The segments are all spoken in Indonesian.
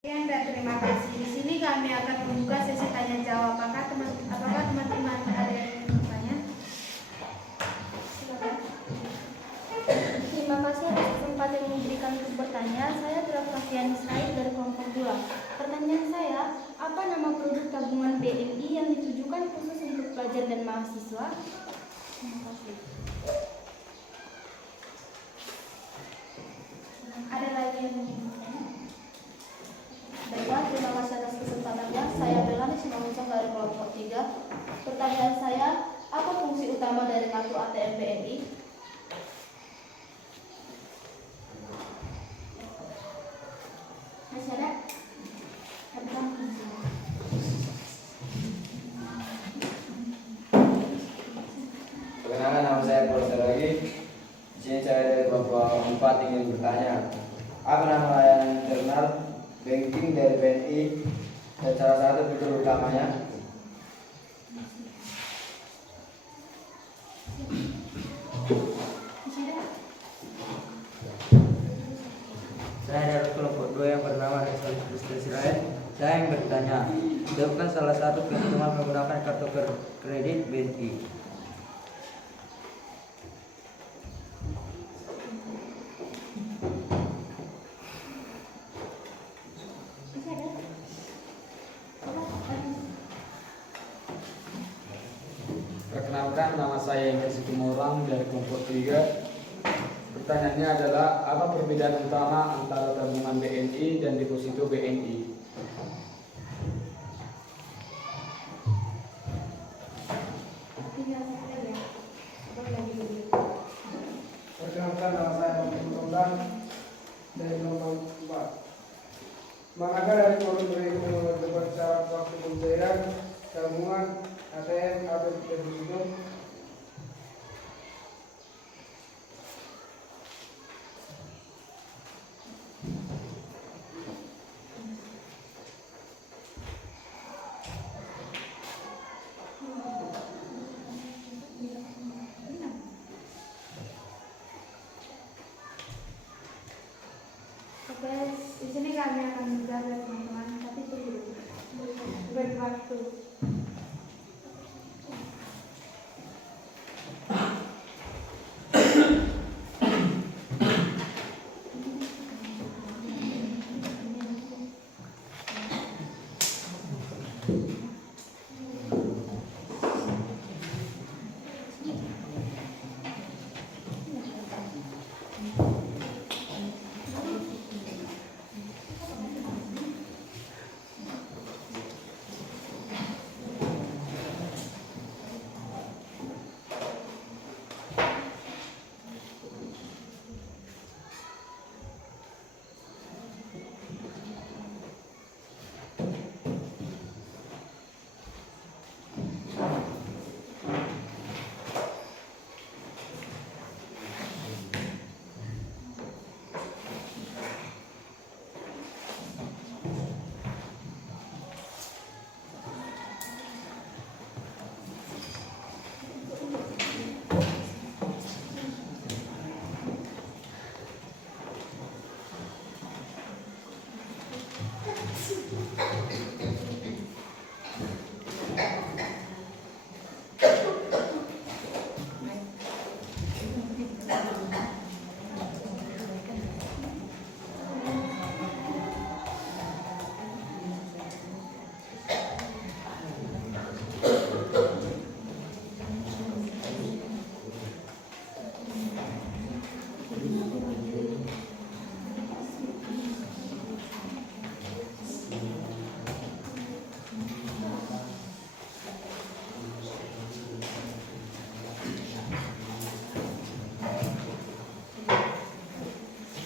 Sekian dan terima kasih. Di sini kami akan membuka sesi tanya jawab. Apakah teman-teman ada yang ingin bertanya? Silakan. Terima kasih atas kesempatan yang diberikan untuk bertanya. Saya adalah Fafian Israel dari kelompok 2. Pertanyaan saya, apa nama produk tabungan BNI yang ditujukan khusus untuk pelajar dan mahasiswa? Terima kasih. Ada lagi yang ingin bertanya? Baiklah, terima kasih atas kesempatannya. Saya Belani Simanguncang dari kelompok 3. Pertanyaan saya, apa fungsi utama dari kartu ATM BNI? Masih ada? Perkenalkan, nama saya Paul lagi. Di sini saya dari kelompok 4 ingin bertanya, apa nama layanan internal banking dari BNI dan salah satu fitur utamanya? Saya dari kelompok 2 yang bernama Rizal Israel. Saya yang bertanya, jawabkan salah satu keuntungan menggunakan kartu kredit BNI. Perkenalkan, nama saya Inge Situmorang dari kelompok 3. Pertanyaannya adalah, apa perbedaan utama antara tabungan BNI dan deposito BNI? Perkenalkan, nama saya Muhammad Romdan dari nomor 4. Maka dari forum berikut menentukan cara waktu pembelian tabungan ATM atau deposito. Oke, di sini kami akan menjaga teman-teman, tapi tunggu dulu. Beri waktu.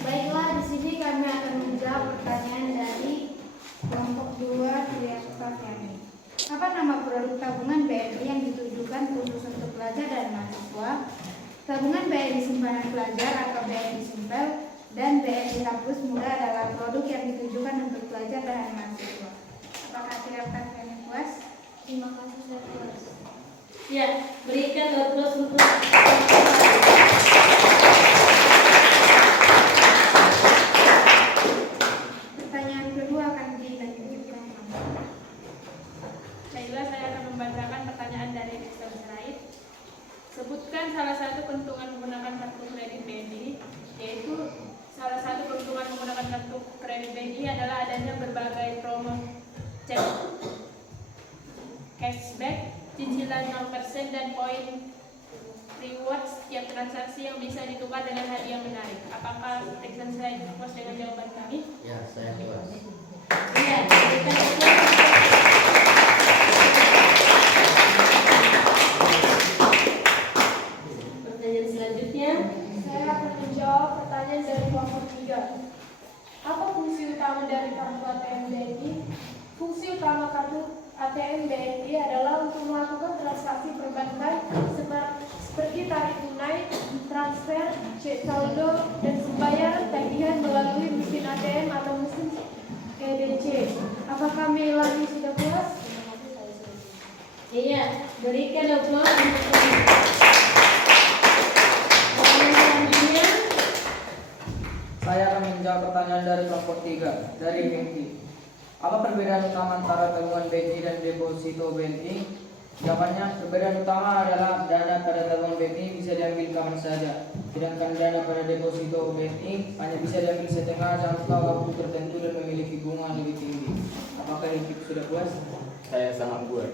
Baiklah, di sini kami akan menjawab pertanyaan dari kelompok 2 Triasta kami. Apa nama produk tabungan BNI yang ditujukan khusus untuk pelajar dan mahasiswa? Tabungan BNI simpanan pelajar atau BNI Simpel dan BNI Kampus Muda adalah produk yang ditujukan untuk pelajar dan mahasiswa. Apakah Triasta kami puas? Terima kasih, saya puas. Ya, berikan terus untuk Pertanyaan kedua akan BNI adalah adanya berbagai promo cashback, cicilan 0% dan poin reward setiap transaksi yang bisa ditukar dengan hadiah menarik. Apakah Texan Slide puas dengan jawaban kami? Ya, saya puas. Iya, berikan applause. Pertanyaan selanjutnya. Saya akan menjawab pertanyaan dari kelompok 3. Apa fungsi utama dari kartu ATM BNI? Fungsi utama kartu ATM BNI adalah untuk melakukan transaksi perbankan seperti tarik tunai, transfer, cek saldo, dan pembayaran tagihan melalui mesin ATM atau mesin EDC. Apakah Melani sudah puas? Iya, berikan applause untuk pertanyaan selanjutnya. Saya akan menjawab pertanyaan dari kelompok 3 dari BNI. Apa perbedaan utama antara tabungan BNI dan deposito BNI? Jawabannya, perbedaan utama adalah dana pada tabungan BNI bisa diambil kapan saja, sedangkan dana pada deposito BNI hanya bisa diambil setengah jangka waktu tertentu dan memiliki bunga lebih tinggi. Apakah ini sudah puas? Saya sangat puas.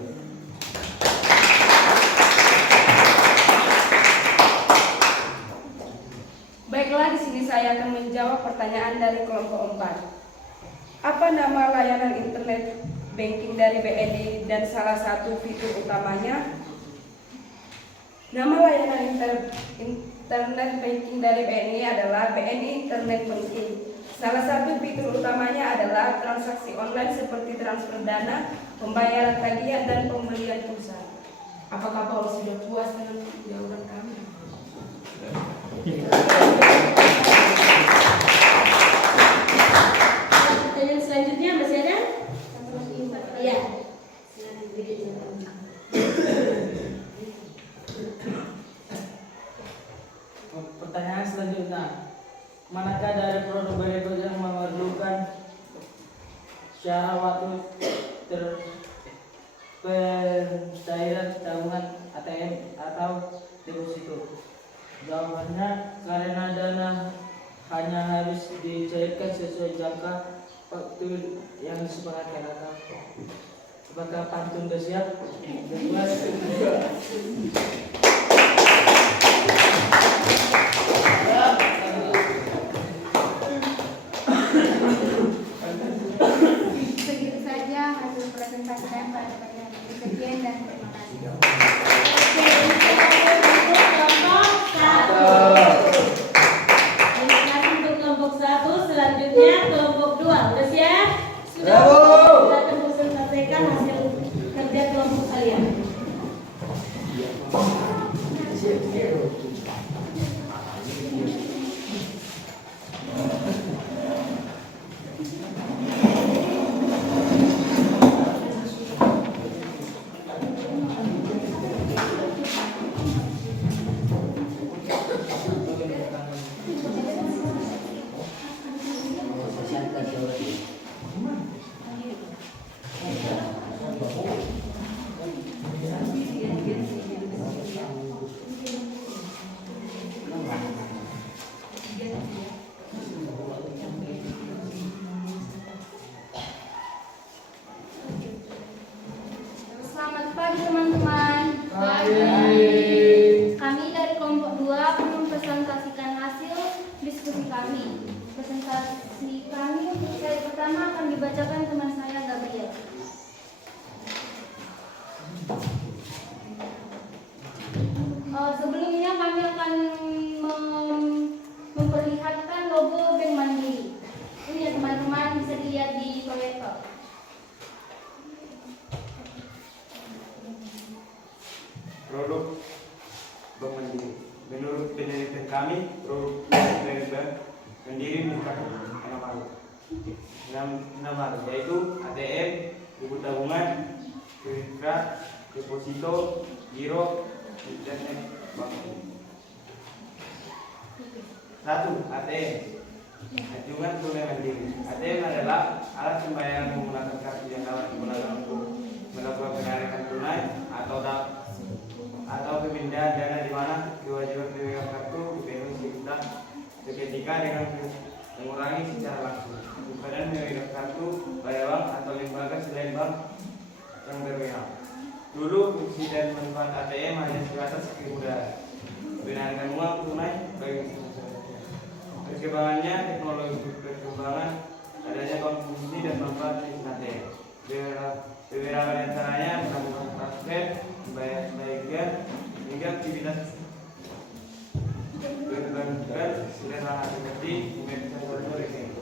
Baiklah, di sini saya akan menjawab pertanyaan dari kelompok 4. Apa nama layanan internet banking dari BNI dan salah satu fitur utamanya? Nama layanan internet banking dari BNI adalah BNI Internet Banking. Salah satu fitur utamanya adalah transaksi online seperti transfer dana, pembayaran tagihan, dan pembelian pulsa. Apakah Paul sudah puas dengan jawaban kami? Pertanyaan selanjutnya masih ada? Iya. Pertanyaan selanjutnya, manakah dari produk berikut yang memerlukan syarat waktu pencairan tabungan ATM atau deposito? Jawabannya, karena dana hanya harus dicairkan sesuai jangka waktu yang disepakati. Apakah pantun sudah siap? Segitu saja hasil presentasi saya pada pagi hari ini. Sekian dan terima kasih. Oke, untuk kelompok 1. Terima kasih untuk kelompok 1. Selanjutnya kelompok 2. Udah siap? Sudah. Silakan presentasikan hasil kerja kelompok kalian. Selamat pagi teman-teman. Kami dari kelompok 2 akan mempresentasikan hasil diskusi kami. Presentasi kami untuk seri pertama akan dibacakan teman saya Gabriel. Sebelumnya kami akan memperlihatkan logo Bank Mandiri. Ini ya teman-teman, bisa dilihat di proyektor. Produk Bank Mandiri. Menurut penelitian kami, produk dari Bank Mandiri merupakan enam hal, yaitu ATM, buku tabungan, kredit card, deposito, giro, internet banking. 1. ATM. Ajukan tunai mandiri. ATM adalah alat pembayaran menggunakan kartu yang dapat digunakan untuk melakukan penarikan tunai atau pemindahan dana di mana kewajiban pemegang kartu dipenuhi seketika dengan mengurangi secara langsung. Bukan memegang atau lembaga selain bank yang berwenang. Dulu fungsi dan manfaat ATM hanya sebatas kemudahan membenarkan uang tunai bagi masyarakat. Perkembangannya, teknologi perkembangan, adanya bank fungsi dan manfaat ATM. Beberapa di antaranya melakukan transfer, membayar sebagian, hingga aktivitas berbankan sederhana seperti pemeriksaan saldo rekening.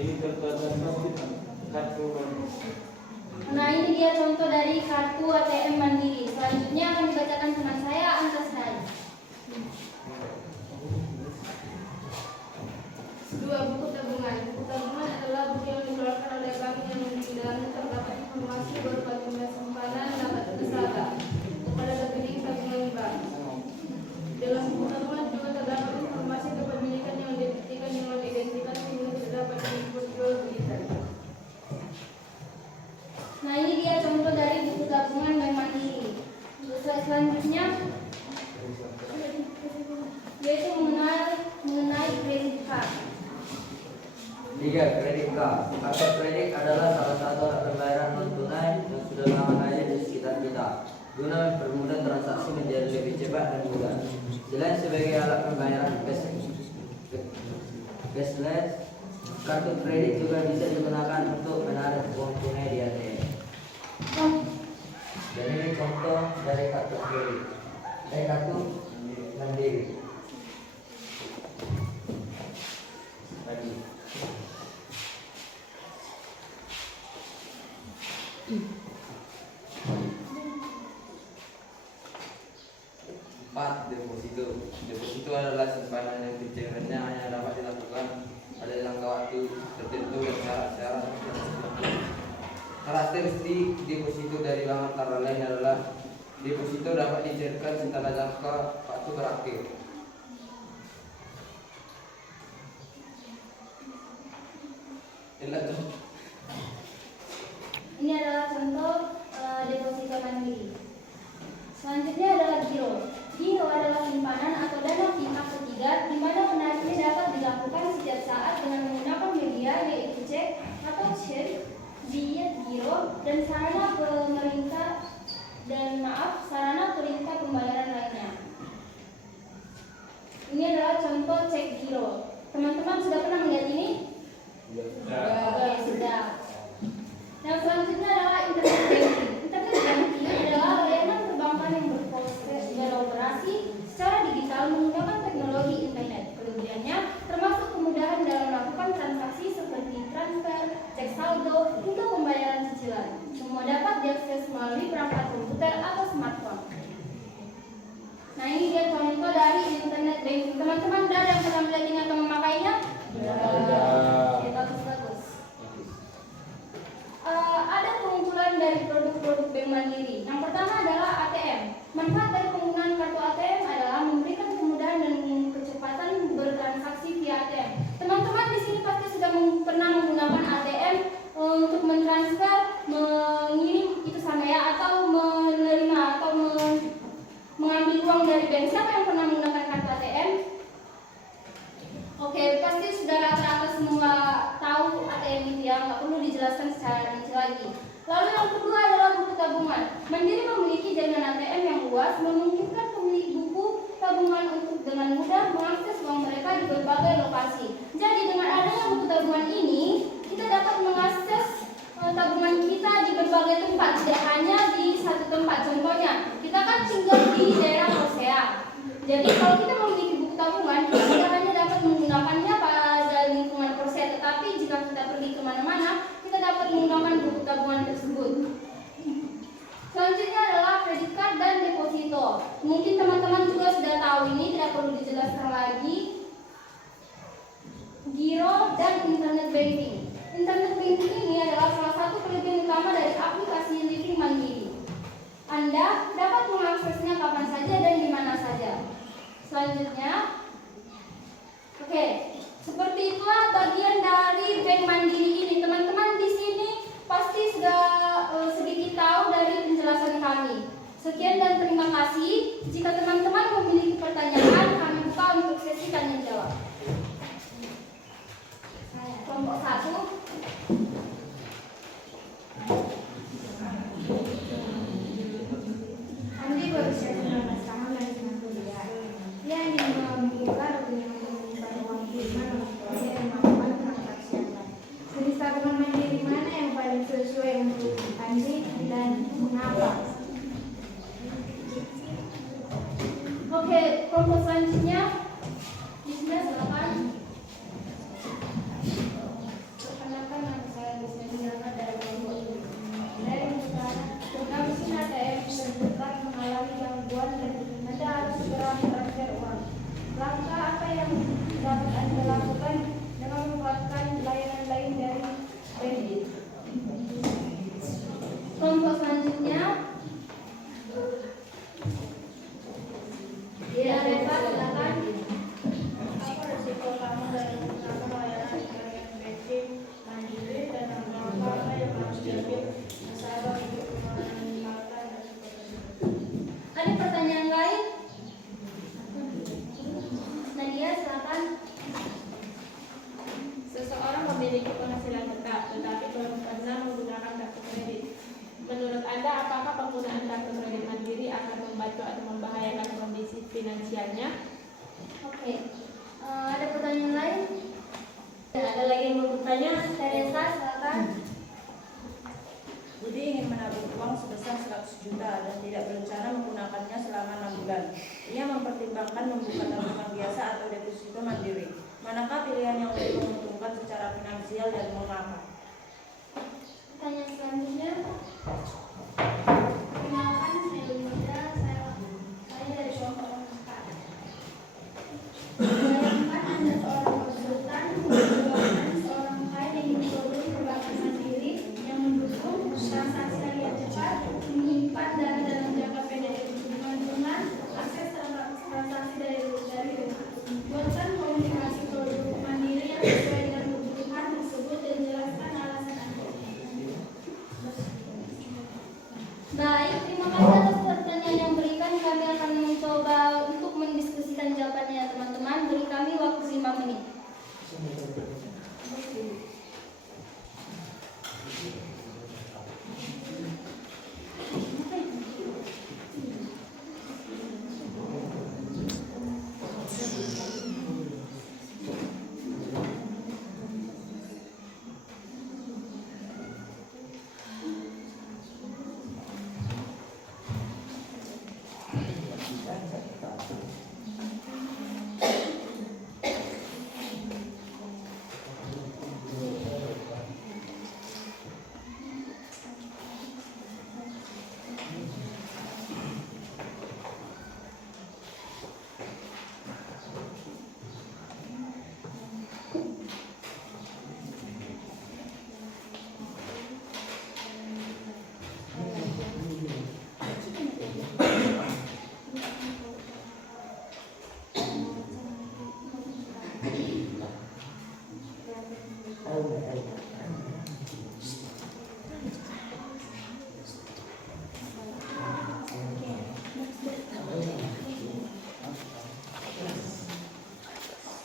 Ini contoh kartu. Nah, ini dia contoh dari kartu ATM Mandiri. Selanjutnya akan dibacakan teman saya, Antasari. Dua, buku tabungan. Buku tabungan adalah buku yang dikeluarkan oleh bank yang di dalamnya terdapat informasi berupa jumlah simpanan, dapat nasabah kepada rekening tabungan bank. Dalam buku tabungan juga terdapat informasi kepemilikan yang dibuktikan dengan identitas sehingga tidak dapat diperjualbelikan. Nah, ini dia contoh dari buku tabungan Bank Mandiri. Selanjutnya yaitu mengenai kredit card. 3. Kredit card. Kartu kredit adalah salah satu alat pembayaran non tunai yang sudah lama ada di sekitar kita, guna mempermudah transaksi menjadi lebih cepat dan mudah. Selain sebagai alat pembayaran cashless, kartu kredit juga bisa digunakan untuk menarik uang tunai di ATM. Dan ini contoh dari kartu kredit, kartu Mandiri. Tadi. 4. Deposito. Deposito adalah simpanan yang cicilannya hanya dapat dilakukan pada jangka waktu tertentu dan syarat-syarat tertentu. Karakteristik deposito dari bank antara lain adalah deposito dapat dicairkan setelah jangka waktu terakhir. Ini adalah contoh deposito mandiri. Selanjutnya adalah giro. Giro adalah simpanan atau dana pihak ketiga di mana penarikannya dapat dilakukan setiap saat dengan menggunakan media yaitu cek atau check, billet giro dan sarana perintah pembayaran lainnya. Ini adalah contoh cek giro. Teman-teman sudah pernah melihat ini? Sudah. Yang selanjutnya adalah internet banking. Internet banking adalah layanan perbankan yang beroperasi secara digital menggunakan teknologi internet. Kelebihannya termasuk kemudahan dalam melakukan transaksi seperti transfer, cek saldo, hingga pembayaran cicilan. Semua dapat diakses melalui perangkat komputer atau smartphone. Nah, ini dia contoh dari internet banking. Teman-teman ada yang pernah melihat ini atau memakainya? Bagus. Ada keunggulan dari produk-produk Bank Mandiri. Yang pertama adalah ATM. Manfaat dari penggunaan kartu ATM adalah memberikan kemudahan dan kecepatan bertransaksi via ATM. Teman-teman di sini pasti sudah pernah menggunakan ATM untuk mentransfer, mengirim itu sama ya, atau menerima atau mengambil uang dari bank. Siapa yang pernah menggunakan kartu ATM? Oke, pasti sudah rata-rata semua tahu ATM itu ya, nggak perlu dijelaskan secara rinci lagi. Lalu yang kedua adalah buku tabungan. Mandiri memiliki jaringan ATM yang luas, memungkinkan pemilik buku tabungan untuk dengan mudah mengakses uang mereka di berbagai lokasi. Jadi dengan adanya buku tabungan ini, kita dapat mengakses tabungan kita di berbagai tempat, tidak hanya di satu tempat. Contohnya, kita kan tinggal di daerah Kosea. Jadi kalau kita memiliki buku tabungan, kita tidak hanya dapat menggunakannya pada lingkungan Kosea, tetapi jika kita pergi kemana-mana, kita dapat menggunakan buku tabungan tersebut. Selanjutnya adalah kredit card dan deposito. Mungkin teman-teman juga sudah tahu ini, tidak perlu dijelaskan lagi. Giro dan internet banking. Internet banking ini adalah salah satu kelebihan utama dari aplikasi Living Mandiri. Anda dapat mengaksesnya kapan saja dan di mana saja. Selanjutnya, oke, seperti itulah bagian dari Bank Mandiri ini. Teman-teman di sini pasti sudah sedikit tahu dari penjelasan kami. Sekian dan terima kasih. Jika teman-teman memiliki pertanyaan, kami buka untuk sesi tanya jawab. Kelompok 1. mengapa. Oke, kelompok selanjutnya. Bismillah, silakan. Perkenalkan, nama saya Bismillah dari kelompok 7. Dari program mesin ATM menunjukkan mengalami gangguan dan Anda harus segera mentransfer uang. Langkah apa yang dapat Anda lakukan dengan memanfaatkan layanan lain dari BNI? Kelompok selanjutnya. Ya, Reva, silakan. Apa resiko utama dari menggunakan layanan internet banking mandiri dan apa yang harus diambil nasabah untuk meminimalkan resiko tersebut? Ada pertanyaan lain? Nadia, silakan. Seseorang memiliki penghasilan tetap, tetapi belum pernah menggunakan kartu kredit. Menurut Anda, apakah penggunaan kartu kredit mandiri akan membantu atau membahayakan kondisi finansialnya? Oke. Ada pertanyaan lain? Ada lagi yang mau bertanya? Teresa, silakan. Budi ingin menabung uang sebesar 100 juta dan tidak berencana menggunakannya selama 6 bulan. Ia mempertimbangkan membuka tabungan biasa atau deposito mandiri. Manakah pilihan yang lebih menguntungkan secara finansial dan mengapa? Pertanyaan selanjutnya. Perkenalkan, saya Linda, saya dari kelompok 4. Bayangkan Anda seorang konsultan, seorang klien yang diproduksi perbankan mandiri yang mendukung transaksi yang cepat, menyimpan dana dalam jangka pendek dengan akses transaksi dari rumah. Buatkan komunikasi produk mandiri yang sesuai dengan kebutuhan tersebut dan jelaskan alasan Anda. Baik, terima kasih atas pertanyaan yang berikan. Kami akan mencoba untuk mendiskusikan jawabannya, teman-teman. Beri kami waktu 5 menit.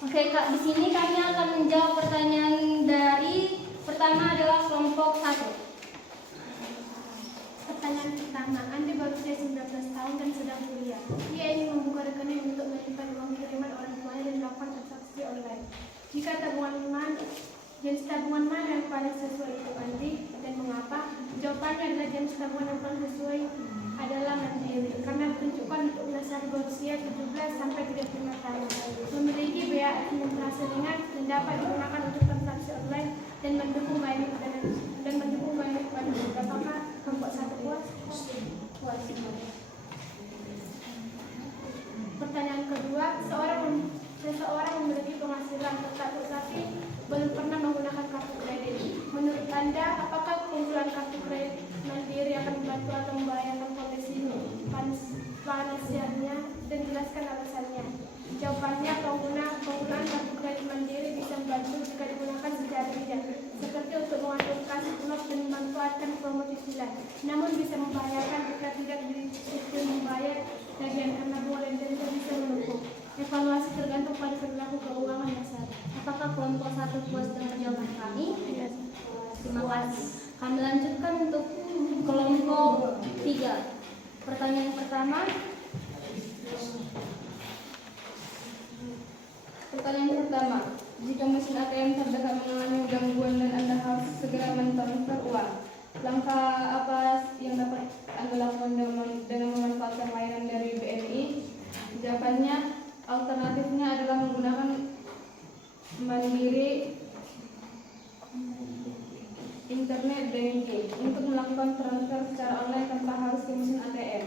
Oke Kak, di sini kami akan menjawab pertanyaan dari pertama adalah kelompok 1. Pertanyaan pertama, Anda berusia 19 tahun dan sedang kuliah. Ia ingin membuka rekening untuk menyimpan uang kiriman orang tuanya dan melakukan transaksi online. Jika jenis tabungan mana yang paling sesuai untuk Anda dan mengapa? Jawabannya adalah jenis tabungan yang paling sesuai adalah mandiri karena ditunjukkan untuk nasabah berusia 17 sampai 35 tahun, memiliki biaya administrasi ringan dan dapat digunakan untuk transaksi online dan mendukung banyak penduduk. Apakah kelompok 1 puas? Puas. Pertanyaan kedua, seseorang memiliki penghasilan tetap tetapi belum pernah menggunakan kartu kredit. Menurut Anda, apakah penggunaan kartu kredit mandiri akan membantu atau membahayakan kondisi finansialnya dan jelaskan alasannya? Jawabannya, penggunaan kartu kredit mandiri bisa membantu jika digunakan secara bijak, seperti untuk mengantonkan uang dan memanfaatkan promo cicilan. Namun bisa membahayakan jika tidak disiplin membayar tagihan karena bunga dan denda bisa menumpuk. Evaluasi tergantung pada perilaku keuangan dasar. Apakah kelompok 1 puas dengan jawaban kami? Terima kasih. Kami lanjutkan untuk kelompok 3. Pertanyaan pertama. Jika mesin ATM terdekat mengalami gangguan dan Anda harus segera mentransfer uang, langkah apa yang dapat Anda internet banking untuk melakukan transfer secara online tanpa harus ke mesin ATM.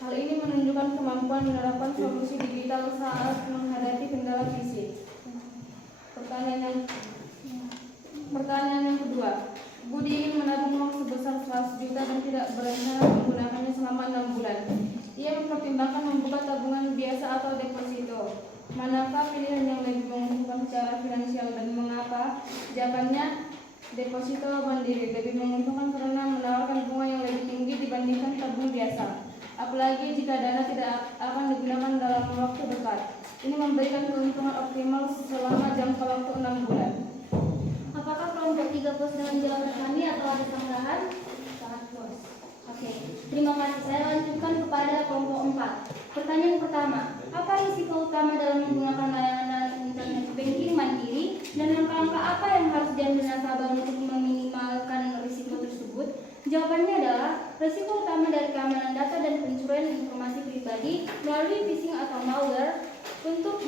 Hal ini menunjukkan kemampuan menerapkan solusi digital saat menghadapi kendala fisik. Pertanyaan yang kedua, Budi ingin menabung uang sebesar 100 juta dan tidak berencana menggunakannya selama 6 bulan. Ia mempertimbangkan membuka tabungan biasa atau deposito. Manakah pilihan yang lebih menguntungkan secara finansial dan mengapa? Jawabannya, deposito mandiri lebih menguntungkan karena menawarkan bunga yang lebih tinggi dibandingkan tabung biasa. Apalagi jika dana tidak akan digunakan dalam waktu dekat. Ini memberikan keuntungan optimal selama jangka waktu 6 bulan. Apakah kelompok 3 puas dengan jawaban kami atau ada tambahan? Sangat puas. Oke, terima kasih. Saya lanjutkan kepada kelompok 4. Pertanyaan pertama, apa risiko utama dalam menggunakan layanan internet banking mandiri dan langkah-langkah apa yang harus diambil nasabah untuk meminimalkan risiko tersebut? Jawabannya adalah risiko utama dari keamanan data dan pencurian informasi pribadi melalui phishing atau malware. Untuk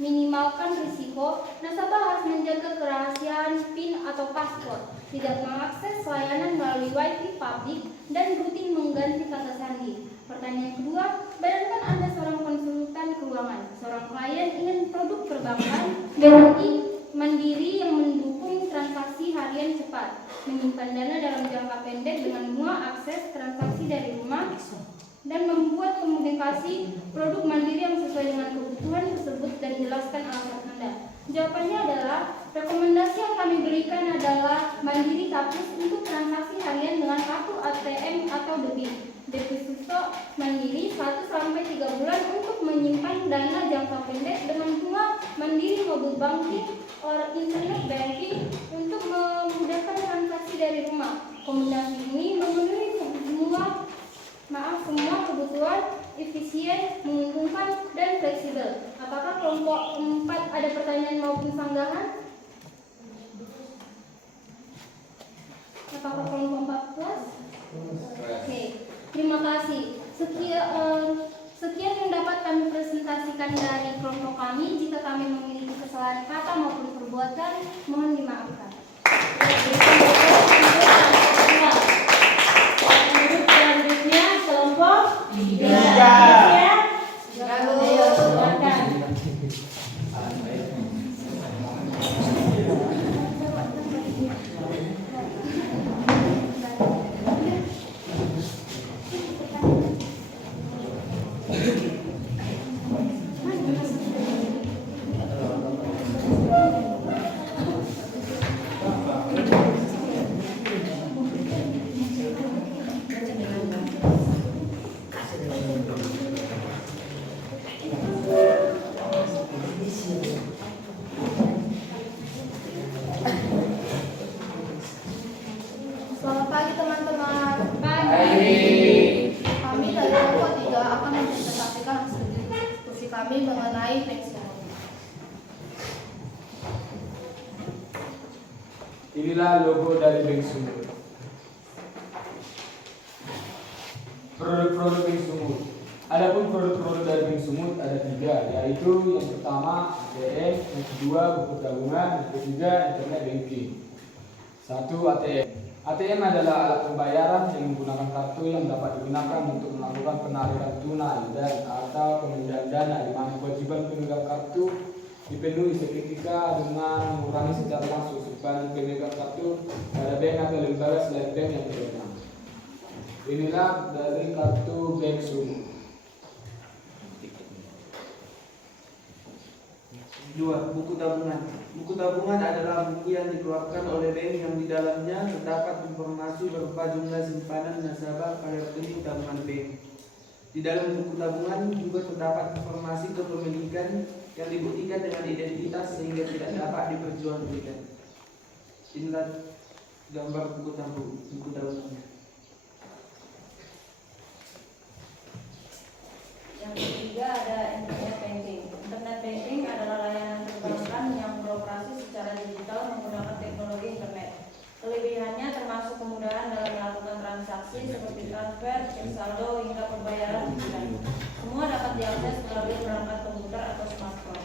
meminimalkan risiko, nasabah harus menjaga kerahasiaan PIN atau password, tidak mengakses layanan melalui WiFi publik, dan rutin mengganti kata sandi. Pertanyaan kedua, bayangkan Anda seorang konsultan keuangan, seorang klien ingin produk perbankan BNI mandiri yang mendukung transaksi harian cepat, menyimpan dana dalam jangka pendek dengan bunga akses transaksi dari rumah, dan membuat komunikasi produk mandiri yang sesuai dengan kebutuhan tersebut dan jelaskan alasan Anda. Jawabannya adalah, rekomendasi yang kami berikan adalah Mandiri Kapus untuk transaksi harian dengan kartu ATM atau debit. Deposito Mandiri 1-3 bulan untuk menyimpan dana jangka pendek dengan bunga Mandiri Mobile Banking or Internet Banking untuk memudahkan transaksi dari rumah. Kombinasi ini memenuhi semua kebutuhan, efisien, menguntungkan, dan fleksibel. Apakah kelompok 4 ada pertanyaan maupun sanggahan? Apakah kelompok 4 puas? Oke, terima kasih. Sekian yang dapat kami presentasikan dari kelompok kami. Jika kami memiliki kesalahan kata maupun perbuatan, mohon dimaafkan. Selanjutnya kelompok 3. Selamat pagi teman-teman. Kami dari kelompok 3 akan mempresentasikan hasil diskusi kami mengenai pensiun. Inilah logo dari Bank Sumut. Produk-produk Bank Sumut. Adapun produk-produk dari Bank Sumut ada 3, yaitu yang pertama ATM, yang kedua buku tabungan, yang ketiga internet banking. 1. ATM. ATM adalah alat pembayaran yang menggunakan kartu yang dapat digunakan untuk melakukan penarikan tunai dan atau pemindahan dana, di mana kewajiban pemegang kartu dipenuhi seketika dengan mengurangi secara langsung simpanan pemegang kartu pada bank atau lembaga selain bank yang berwenang. Inilah dari kartu Bank Sumut. 2. Buku tabungan. Buku tabungan adalah buku yang dikeluarkan oleh bank yang di dalamnya terdapat informasi berupa jumlah simpanan nasabah pada rekening tabungan bank. Di dalam buku tabungan juga terdapat informasi kepemilikan yang dibuktikan dengan identitas sehingga tidak dapat diperjualbelikan. Inilah gambar buku tabungan. Yang ketiga ada internet banking. Internet banking adalah layanan perbankan yang beroperasi secara digital menggunakan teknologi internet. Kelebihannya termasuk kemudahan dalam melakukan transaksi seperti transfer, cek saldo, hingga pembayaran cicilan. Semua dapat diakses melalui perangkat komputer atau smartphone.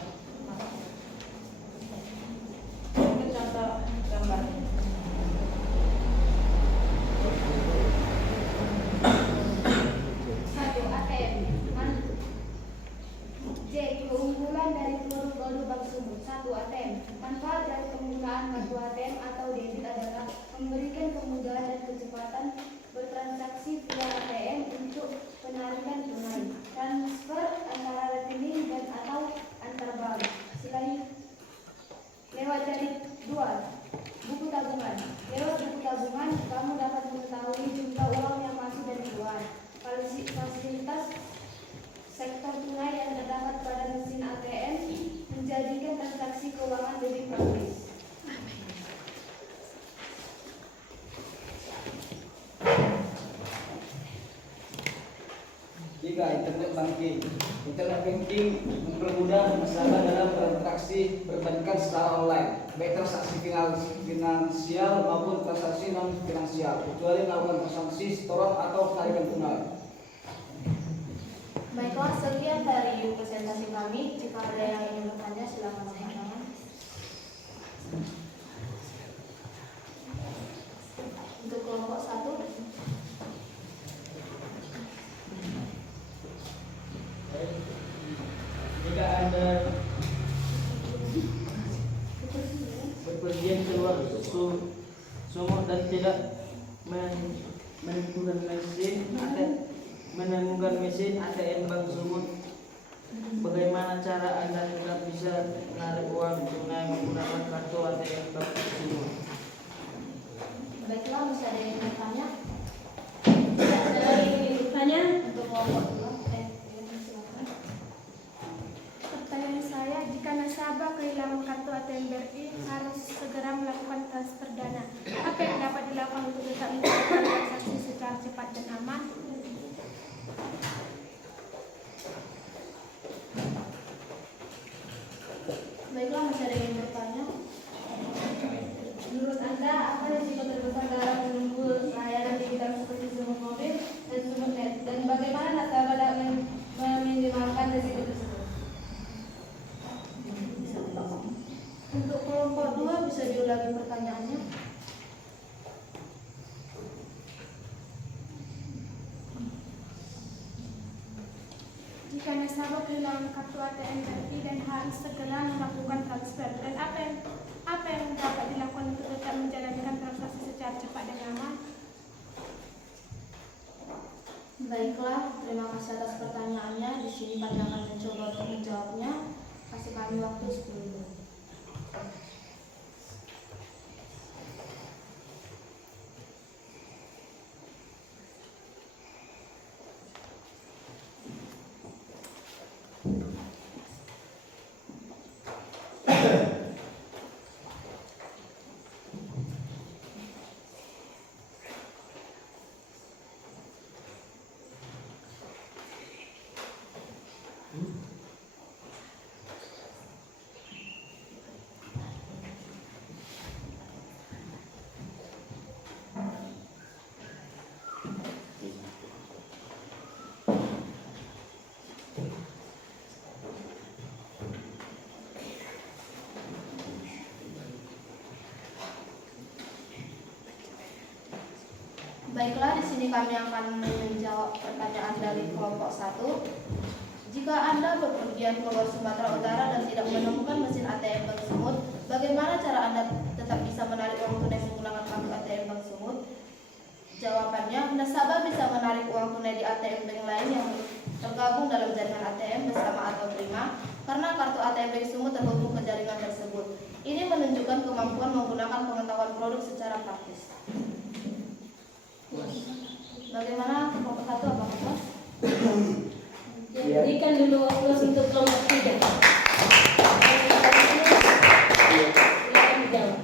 Ini contoh gambarnya. dari 2. Buku tabungan. Lewat buku tabungan, kamu dapat mengetahui jumlah uang yang masuk dan keluar. Fasilitas sektor tunai yang terdapat pada mesin ATM menjadikan transaksi keuangan lebih praktis. Jika internet banking mempermudah nasabah dalam berinteraksi perbankan secara online, baik transaksi finansial maupun transaksi non finansial, kecuali melakukan transaksi setoran atau tarikan tunai. Baiklah, sekian dari presentasi kami. Jika ada yang ingin bertanya, silakan angkat tangan. Untuk kelompok 1. Jika Anda berpergian keluar sumur dan tidak menemukan mesin ATM bank sumut, bagaimana cara Anda tetap bisa menarik uang tunai menggunakan kartu ATM bank sumut? Baiklah, bisa ada yang bertanya? Ada lagi yang ingin bertanya? Untuk kelompok 2. Silakan. Pertanyaan saya, jika nasabah kehilangan kartu ATM BRI harus segera melakukan transfer dana. Apa yang dapat dilakukan untuk tetap menjalankan transaksi secara cepat dan aman? Baiklah, masih ada yang bertanya? Menurut Anda, apa risiko terbesar dalam menunggu layanan digital seperti sumur mobil dan sumur net? Dan bagaimana nasabah dapat meminimalkan risiko tersebut? Untuk kelompok 2 bisa diulangi pertanyaannya. Jika nasabah kehilangan kartu ATM BRI dan harus segera melakukan transfer, dan apa yang dapat dilakukan untuk tetap menjalankan transaksi secara cepat dan aman? Baiklah, terima kasih atas pertanyaannya. Di sini kami akan mencoba untuk menjawabnya. Kasih kami waktu 10 menit. Baiklah, di sini kami akan menjawab pertanyaan dari kelompok 1. Jika Anda berpergian keluar Sumatera Utara dan tidak menemukan mesin ATM Bank Sumut, bagaimana cara Anda tetap bisa menarik uang tunai menggunakan kartu ATM Bank Sumut? Jawabannya, nasabah bisa menarik uang tunai di ATM bank lain yang tergabung dalam jaringan ATM bersama atau prima, karena kartu ATM Bank Sumut terhubung ke jaringan tersebut. Ini menunjukkan kemampuan menggunakan pengetahuan produk secara praktis. Bagaimana kelompok 1, apakah puas? Berikan dulu aplaus untuk kelompok 3. Silakan dijawab.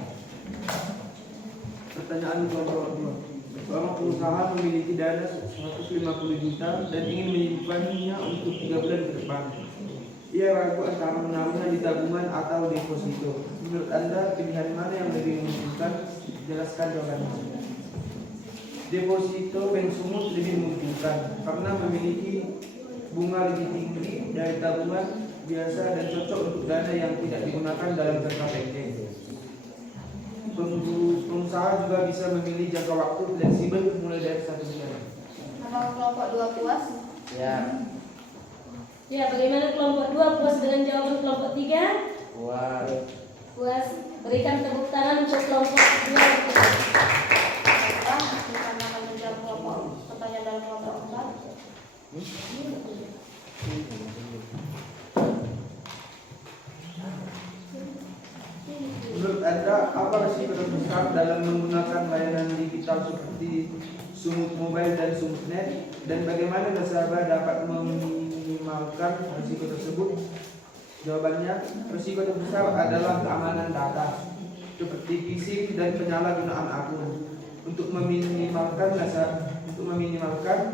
Pertanyaan kelompok 2. Seorang pengusaha memiliki dana 150 juta dan ingin menyimpannya untuk 3 bulan ke depan. Ia ragu antara menaruhnya di tabungan atau deposito. Menurut Anda, pilihan mana yang lebih menguntungkan? Jelaskan jawabannya. Deposito bank sumut lebih menguntungkan karena memiliki bunga lebih tinggi dari tabungan biasa dan cocok untuk dana yang tidak digunakan dalam jangka pendek. Pengusaha juga bisa memilih jangka waktu fleksibel mulai dari 1 bulan. Apakah kelompok 2 puas? Ya, Ya, bagaimana kelompok 2 puas dengan jawaban kelompok 3? puas. Puas. Berikan tepuk tangan untuk kelompok 2. Kita akan menjawab kelompok pertanyaan dari kelompok 4. Menurut Anda apa resiko terbesar dalam menggunakan layanan digital seperti sumut mobile dan sumut net, dan bagaimana nasabah dapat meminimalkan risiko tersebut? Jawabannya, risiko terbesar adalah keamanan data seperti phishing dan penyalahgunaan akun. Untuk meminimalkan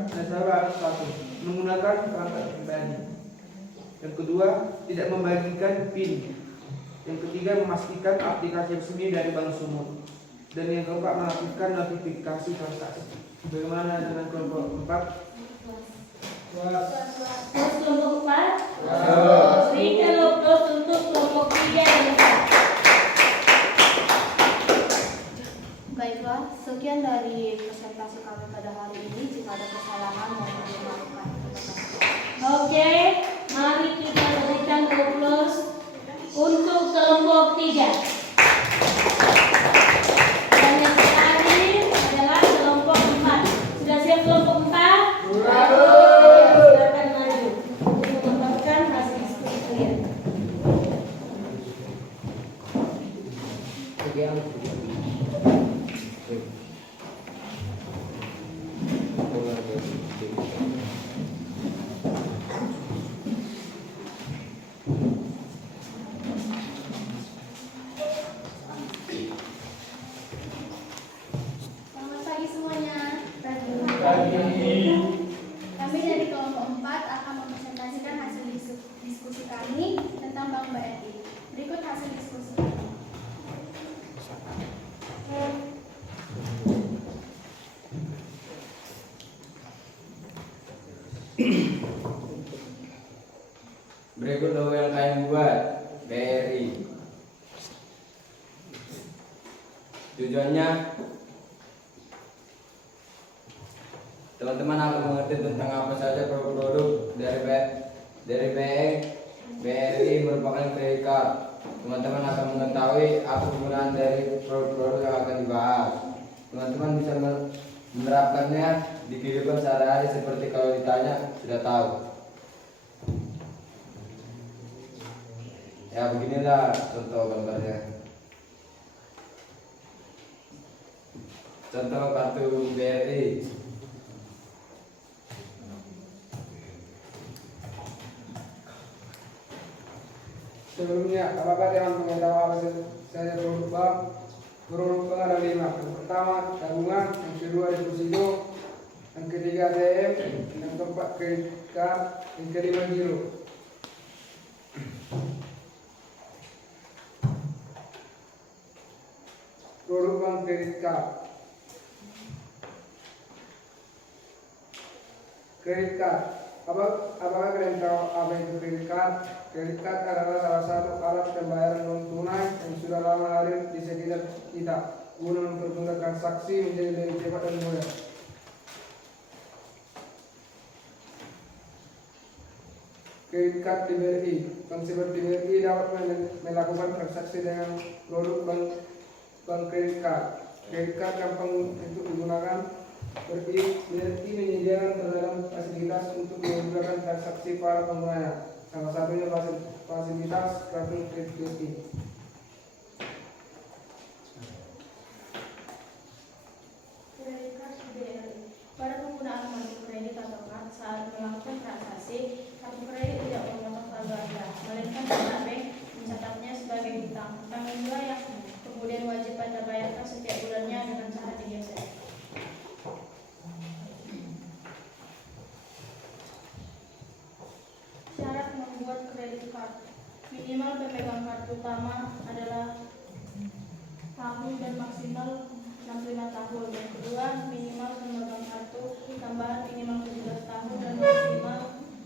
nasabah harus satu, menggunakan perangkat pribadi. Yang kedua, tidak membagikan PIN. Yang ketiga, memastikan aplikasi resmi dari Bank Sumut. Dan yang keempat, melakukan notifikasi transaksi. Bagaimana dengan kelompok 4? Terus kelompok 4. Berikan logos untuk kelompok 3 dan 4. Baiklah, sekian dari presentasi kami pada hari ini. Jika ada kesalahan mohon dimaafkan. Oke, mari kita berikan logos untuk kelompok 3. Dan yang terakhir adalah kelompok 4. Sudah siap kelompok 4? Silakan maju untuk mendapatkan hasil diskusi kalian. Selamat pagi semuanya. Kami dari kelompok 4 akan mempresentasikan hasil diskusi kami tentang Bank BRI. Berikut hasil diskusi kami. Berikut logo yang kalian buat, BRI. Tujuannya, teman-teman akan mengerti tentang apa saja produk-produk dari bank BRI merupakan kredit card. Teman-teman akan mengetahui apa penggunaan dari produk-produk yang akan dibahas. Teman-teman bisa menerapkannya di kehidupan sehari-hari seperti kalau ditanya sudah tahu. Ya beginilah contoh gambarnya. Contoh kartu BRI. Sebelumnya, apakah yang mengetahui apa saja produk bank? Produk bank ada 5. Yang pertama, tabungan. Yang kedua, deposito. Yang ketiga, ATM. Yang keempat, kredit card. Yang kelima, giro. Produk bank kredit card. Kredit card. Apakah kalian tahu apa itu kredit card? Kredit card adalah salah satu alat pembayaran non tunai yang sudah lama hadir di sekitar kita guna mempermudah transaksi menjadi lebih cepat dan mudah. Kredit card di BRI. Konsumen di BRI dapat melakukan transaksi dengan produk bank kredit card. Kredit card gampang untuk digunakan. BRI menyediakan beragam fasilitas untuk memudahkan transaksi para penggunanya. Salah satunya fasilitas kartu kredit BRI. Kredit card BRI. Pada penggunaan kartu kredit atau card saat melakukan transaksi, kartu kredit tidak memotong saldo Anda, melainkan pihak bank mencatatnya sebagai hutang. Hutang inilah yang kemudian wajib Anda bayarkan setiap bulannya dengan cara digesek. Syarat membuat kredit card. Minimal pemegang kartu utama adalah tahun dan maksimal 65 tahun. Yang kedua, minimal pemegang kartu tambahan minimal 17 tahun dan maksimal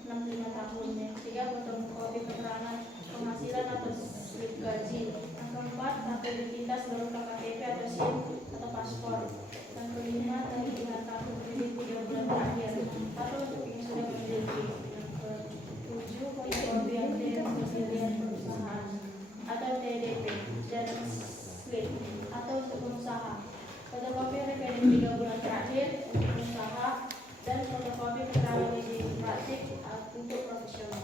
65 tahun. Yang ketiga, fotokopi keterangan penghasilan atau slip gaji. Yang keempat, kartu identitas berupa KTP atau SIM atau paspor. Yang kelima, tagihan kartu kredit 3 bulan terakhir atau untuk yang sudah memiliki. Yang ketujuh, fotokopi ATM persediaan perusahaan atau TDP dan slip atau untuk pengusaha. Fotokopi rekening 3 bulan terakhir untuk pengusaha dan fotokopi keterangan administratif untuk profesional.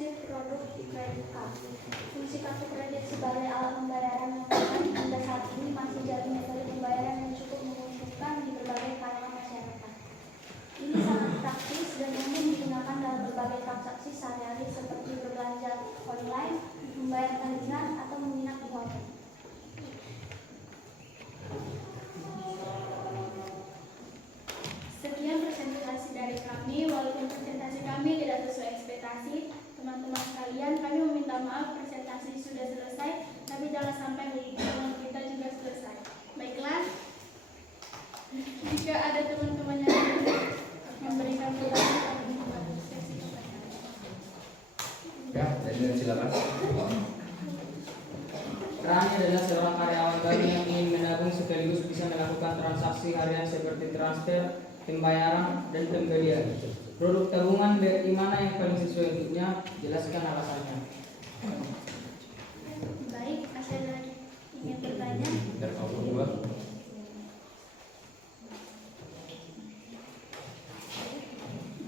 eksklusif produk di kredit kartu. Fungsi kartu kredit sebagai alat pembayaran yang aman hingga saat ini masih jadi metode pembayaran yang cukup menguntungkan di berbagai kalangan masyarakat. Ini sangat praktis dan umum digunakan dalam berbagai transaksi sehari-hari seperti berbelanja online, membayar tagihan, atau menginap di hotel. Sekian presentasi dari kami. Walaupun presentasi kami tidak sesuai ekspektasi teman-teman sekalian, kami meminta maaf presentasi sudah selesai, tapi jangan sampai teman kita juga selesai. Baiklah, jika ada teman-teman yang memberikan pertanyaan, kami membuat sesi pertanyaan. Ya, jadi silakan. Rani adalah seorang karyawan baru yang ingin menabung sekaligus bisa melakukan transaksi harian seperti transfer, pembayaran, dan pembelian. Produk tabungan BRI mana yang paling sesuai untuknya? Jelaskan alasannya. Baik, masih ada lagi ingin bertanya? Dari kelompok 2.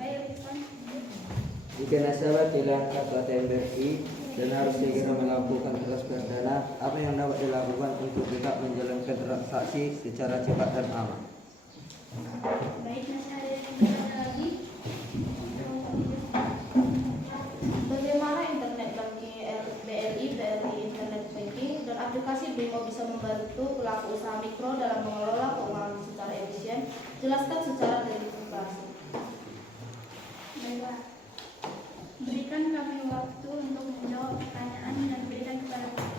Baik, Rifan. Jika nasabah kehilangan kartu ATM BRI dan harus segera melakukan transfer dana, apa yang dapat dilakukan untuk tetap menjalankan transaksi secara cepat dan aman? Baik, masih ada yang ingin bertanya lagi? Bagaimana internet banking BRI Internet Banking dan aplikasi BRIMO bisa membantu pelaku usaha mikro dalam mengelola keuangan secara efisien? Jelaskan secara terintegrasi. Baiklah. Berikan kami waktu untuk menjawab pertanyaan dan berikan kepada kami.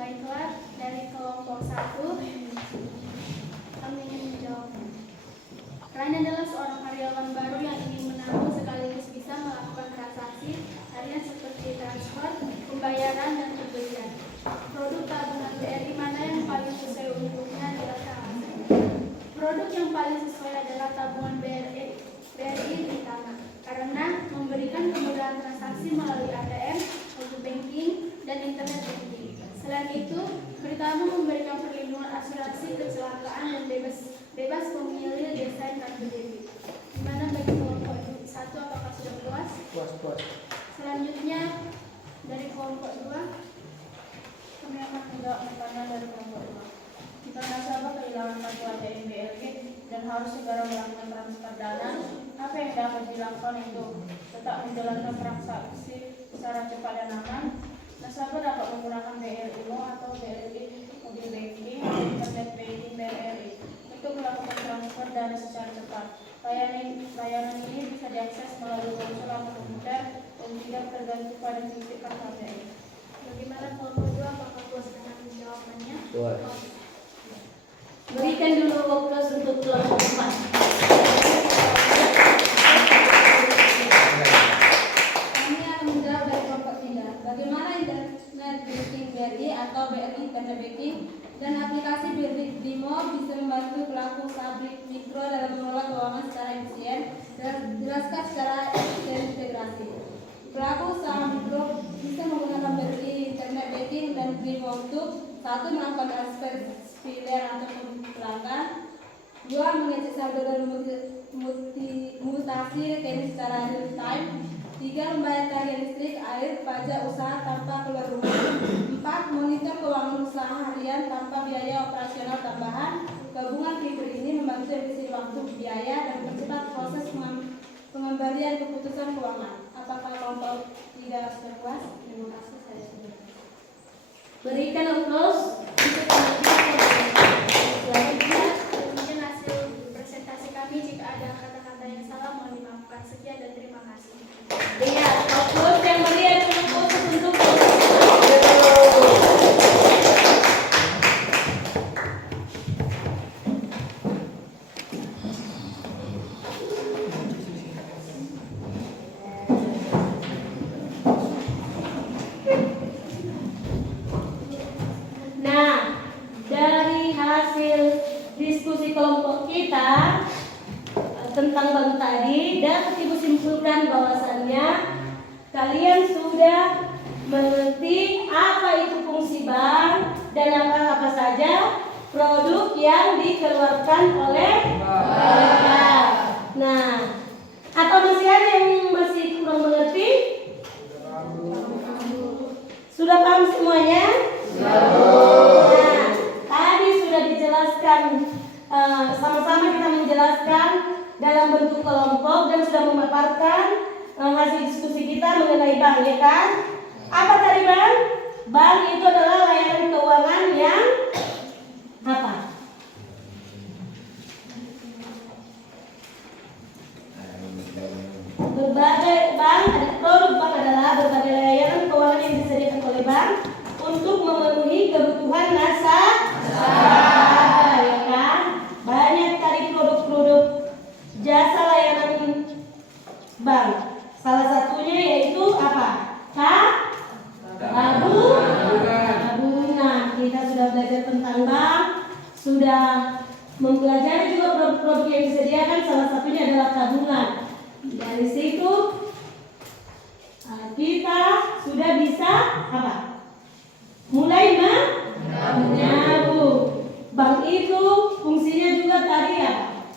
Baiklah, dari kelompok 1 kami ingin menjawab. Rani adalah seorang karyawan baru yang ingin menabung sekaligus bisa melakukan transaksi harian seperti transfer, pembayaran, dan pembelian. Produk tabungan BRI mana yang paling sesuai untuknya adalah produk yang paling sesuai adalah tabungan BRI Utama karena memberikan kemudahan transaksi melalui ATM, mobile banking, dan internet banking. Selain itu, Pertama memberikan perlindungan asuransi kecelakaan dan bebas memilih desain kartu debit. Gimana bagi kelompok 1, apakah sudah puas? Puas. Selanjutnya dari kelompok 2, kami akan menjawab pertanyaan dari kelompok 2. Jika nasabah kehilangan kartu ATM BRI dan harus segera melakukan transfer dana, apa yang dapat dilakukan untuk tetap menjalankan transaksi secara cepat dan aman? Nasabah dapat menggunakan BRI atau BRI Mobile Banking atau Internet Banking BRI untuk melakukan transfer dana secara cepat. Layanan ini bisa diakses melalui ponsel atau komputer dan tidak tergantung pada fisik kartu ATM. Bagaimana kelompok 2, apakah puas dengan jawabannya? Puas. Berikan dulu fokus untuk kelompok 4. Kami akan menjawab dari kelompok 3. Bagaimana internet banking BRI atau BRI Internet Banking dan aplikasi BRIMO bisa membantu pelaku usaha mikro dalam mengelola keuangan secara efisien dan jelaskan secara terintegrasi. Pelaku usaha mikro bisa menggunakan BRI Internet Banking dan BRIMO untuk 1. Melakukan transfer spiler atau pelanggan, 2. Mengecek saldo dan mutasi rekening secara real time, 3. Membayar tagihan listrik, air, pajak usaha tanpa keluar rumah, 4. Monitor keuangan usaha harian tanpa biaya operasional tambahan. Gabungan fitur ini membantu efisien waktu, biaya, dan mempercepat proses pengembalian keputusan keuangan. Apakah kelompok 3 sudah puas? Terima kasih, saya sudah. Berikan applause. Selanjutnya, demikian hasil presentasi kami. Jika ada kata-kata yang salah, mohon dimaafkan. Sekian dan terima kasih. Iya, applause yang meriah untuk dapat Ibu simpulkan bahwasannya kalian sudah mengerti apa itu fungsi bank dan apa saja produk yang dikeluarkan oleh bank. Nah, atau masih ada yang masih kurang mengerti? Sudah paham semuanya? Nah, tadi sudah dijelaskan, sama-sama kita menjelaskan dalam bentuk kelompok dan sudah memaparkan hasil diskusi kita mengenai bank, ya kan? Apa tadi bank? Bank itu adalah layanan keuangan yang apa? Berbagai bank, ada produk bank adalah berbagai layanan keuangan yang disediakan oleh bank untuk memenuhi kebutuhan nasabah, ya kan? Banyak tadi produk-produk jasa layanan bank. Salah satunya yaitu apa? Tabungan. Kita sudah belajar tentang bank, sudah mempelajari juga produk-produk yang disediakan. Salah satunya adalah tabungan. Dari situ kita sudah bisa apa? Mulai menabung. Bank itu fungsinya juga tadi apa?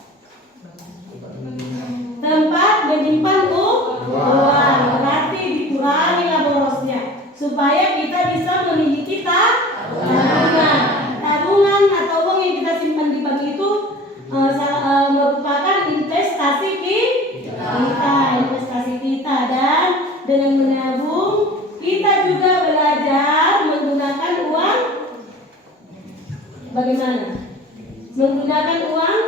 Tempat menyimpan uang, berarti dikurangi borosnya supaya kita bisa memiliki tabungan. Tabungan atau uang yang kita simpan di bank itu merupakan investasi kita, dan dengan menabung kita juga belajar menggunakan uang. Bagaimana? Menggunakan uang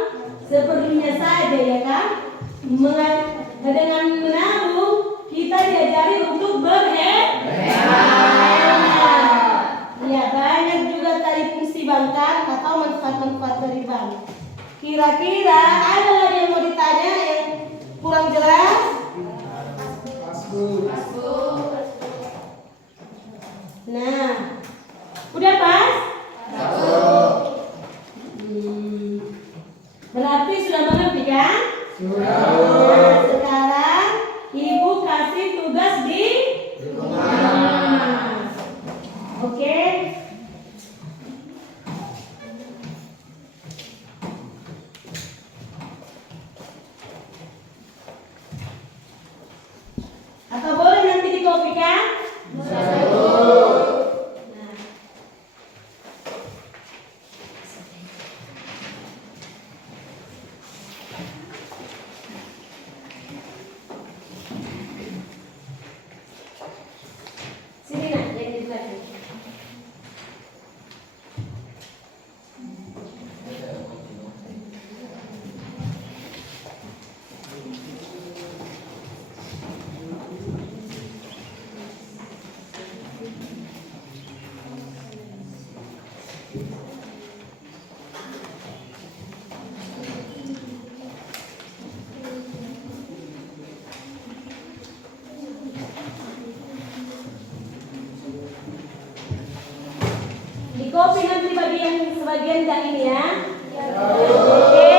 seperlunya saja, ya kan? Dengan menabung kita diajari untuk berhemat. Ya, banyak juga tadi fungsi bank atau manfaat-manfaat dari bank. Kira-kira ada lagi yang mau ditanya yang kurang jelas? Nah, udah pas? Berarti sudah mengerti kan? Nah, sekarang Ibu kasih tugas di rumah. Oke? Atau boleh nanti dikopikan? Sini nak, yang di belakang. Di kopi nanti bagian sebagian dah ini ya. Oke.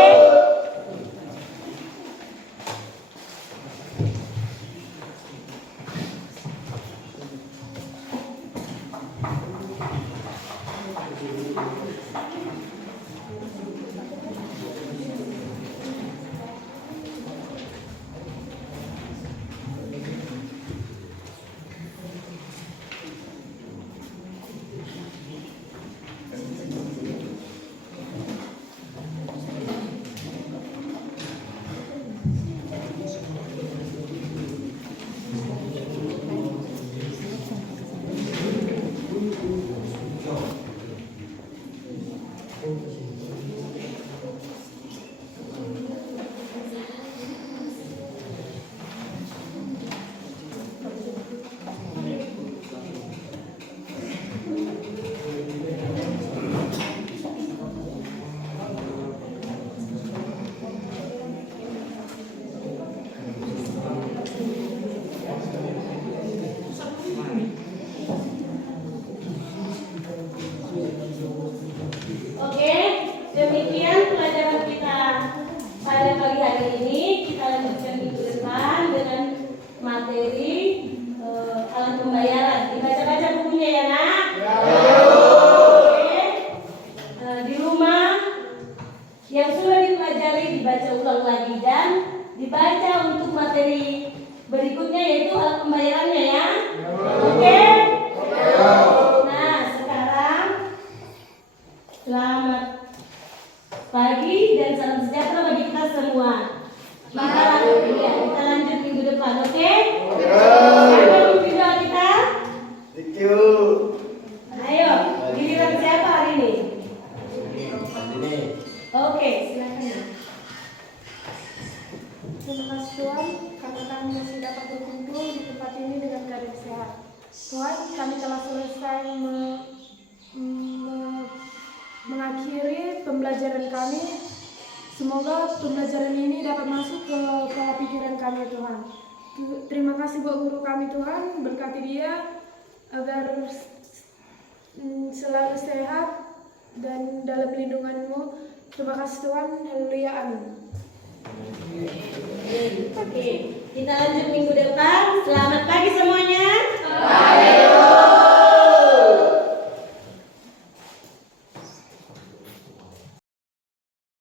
akan mengakhiri pembelajaran kami. Semoga pembelajaran ini dapat masuk ke pola pikiran kami, Tuhan. Terima kasih buat guru kami, Tuhan. Berkati dia agar selalu sehat dan dalam lindungan-Mu. Terima kasih Tuhan. Haleluya. Amin. Oke, kita lanjut minggu depan. Selamat pagi semuanya.